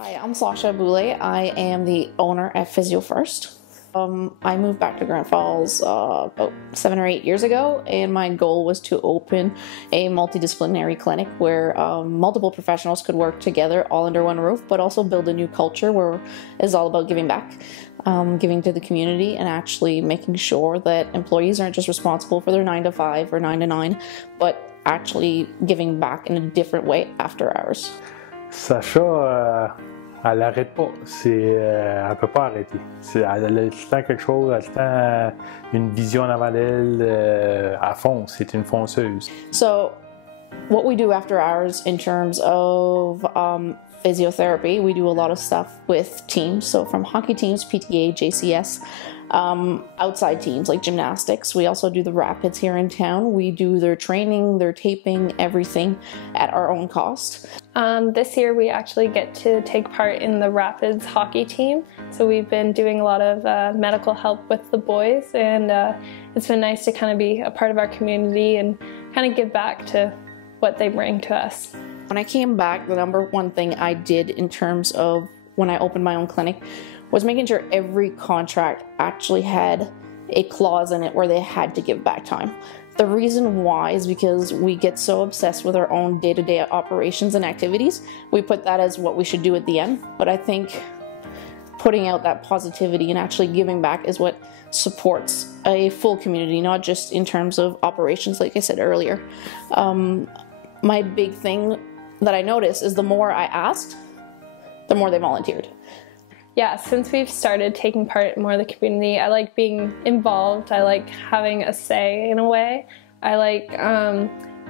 Hi, I'm Sascha Boulet. I am the owner at Physio First. I moved back to Grand Falls about 7 or 8 years ago, and my goal was to open a multidisciplinary clinic where multiple professionals could work together all under one roof, but also build a new culture where it's all about giving back, giving to the community, and actually making sure that employees aren't just responsible for their 9 to 5 or 9 to 9, but actually giving back in a different way after hours. Sascha, elle n'arrête pas. Elle ne peut pas arrêter. Elle a tout le temps quelque chose, elle a tout le temps une vision en avant d'elle à fond. C'est une fonceuse. So, what we do after hours in terms of physiotherapy, we do a lot of stuff with teams. So from hockey teams, PTA, JCS, outside teams like gymnastics. We also do the Rapids here in town. We do their training, their taping, everything at our own cost. This year we actually get to take part in the Rapids hockey team. So we've been doing a lot of medical help with the boys, and it's been nice to kind of be a part of our community and kind of give back to what they bring to us. When I came back, the number one thing I did in terms of when I opened my own clinic was making sure every contract actually had a clause in it where they had to give back time. The reason why is because we get so obsessed with our own day-to-day operations and activities. We put that as what we should do at the end, but I think putting out that positivity and actually giving back is what supports a full community, not just in terms of operations, like I said earlier. My big thing that I noticed is the more I asked, the more they volunteered. Yeah, since we've started taking part in more of the community, I like being involved. I like having a say in a way. I like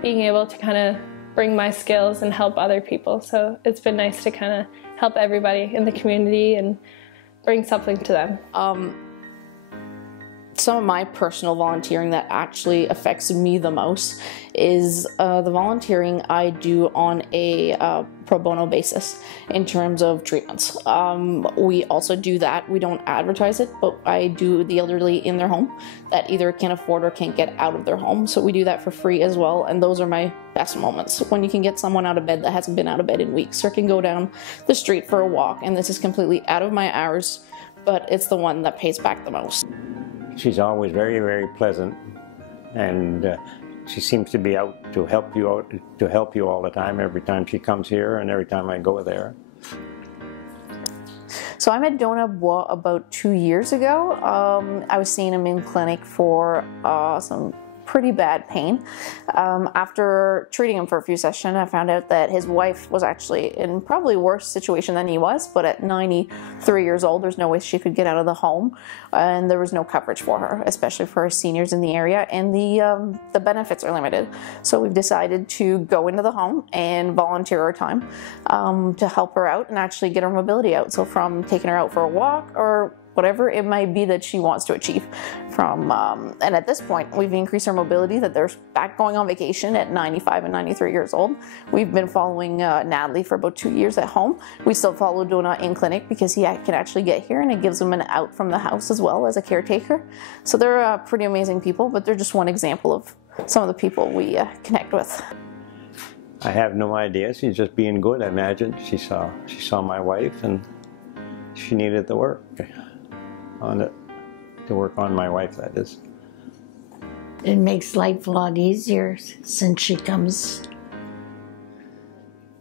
being able to kind of bring my skills and help other people. So it's been nice to kind of help everybody in the community and bring something to them. Some of my personal volunteering that actually affects me the most is the volunteering I do on a pro bono basis in terms of treatments. We also do that. We don't advertise it, but I do the elderly in their home that either can't afford or can't get out of their home. So we do that for free as well, and those are my best moments, when you can get someone out of bed that hasn't been out of bed in weeks or can go down the street for a walk, and this is completely out of my hours, but it's the one that pays back the most. She's always very, very pleasant, and she seems to be out to help you all the time, every time she comes here and every time I go there. So I met Donah Bois about 2 years ago. I was seeing him in clinic for some pretty bad pain. After treating him for a few sessions, I found out that his wife was actually in probably worse situation than he was, but at 93 years old, there's no way she could get out of the home, and there was no coverage for her, especially for seniors in the area, and the benefits are limited. So we've decided to go into the home and volunteer our time to help her out and actually get her mobility out. So from taking her out for a walk or whatever it might be that she wants to achieve. And at this point, we've increased our mobility, that they're back going on vacation at 95 and 93 years old. We've been following Natalie for about 2 years at home. We still follow Donah in clinic because he can actually get here, and it gives him an out from the house as well as a caretaker. So they're pretty amazing people, but they're just one example of some of the people we connect with. I have no idea. She's just being good, I imagine. She saw my wife, and she needed the work on it, to work on my wife, that is. It makes life a lot easier since she comes.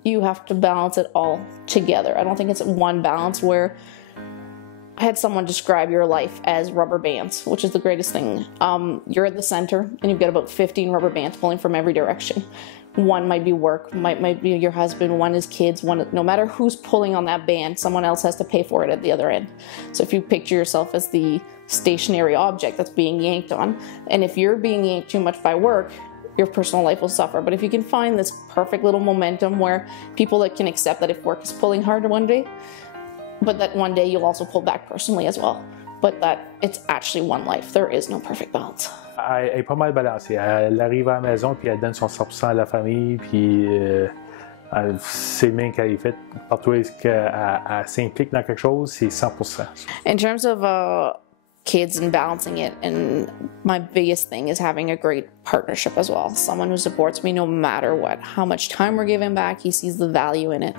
You have to balance it all together. I don't think it's one balance where I had someone describe your life as rubber bands, which is the greatest thing. You're at the center and you've got about 15 rubber bands pulling from every direction. One might be work, might be your husband, one is kids, no matter who's pulling on that band, someone else has to pay for it at the other end. So if you picture yourself as the stationary object that's being yanked on, and if you're being yanked too much by work, your personal life will suffer. But if you can find this perfect little momentum where people that can accept that if work is pulling hard one day, but that one day you'll also pull back personally as well, but that it's actually one life. There is no perfect balance. Elle est pas mal balancée. Elle arrive à la maison puis elle donne son 100% à la famille, puis c'est bien qu'elle est faite. Partout est-ce qu'elle s'implique dans quelque chose, c'est 100%. In terms of kids and balancing it, and my biggest thing is having a great partnership as well. Someone who supports me no matter what, how much time we're giving back, he sees the value in it.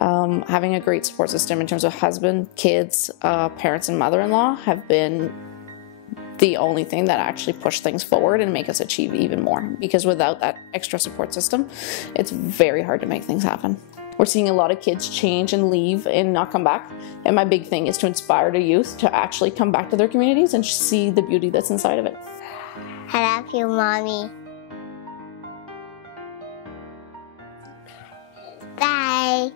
Having a great support system in terms of husband, kids, parents, and mother-in-law have been the only thing that actually push things forward and make us achieve even more. Because without that extra support system, it's very hard to make things happen. We're seeing a lot of kids change and leave and not come back. And my big thing is to inspire the youth to actually come back to their communities and see the beauty that's inside of it. I love you, Mommy. Bye.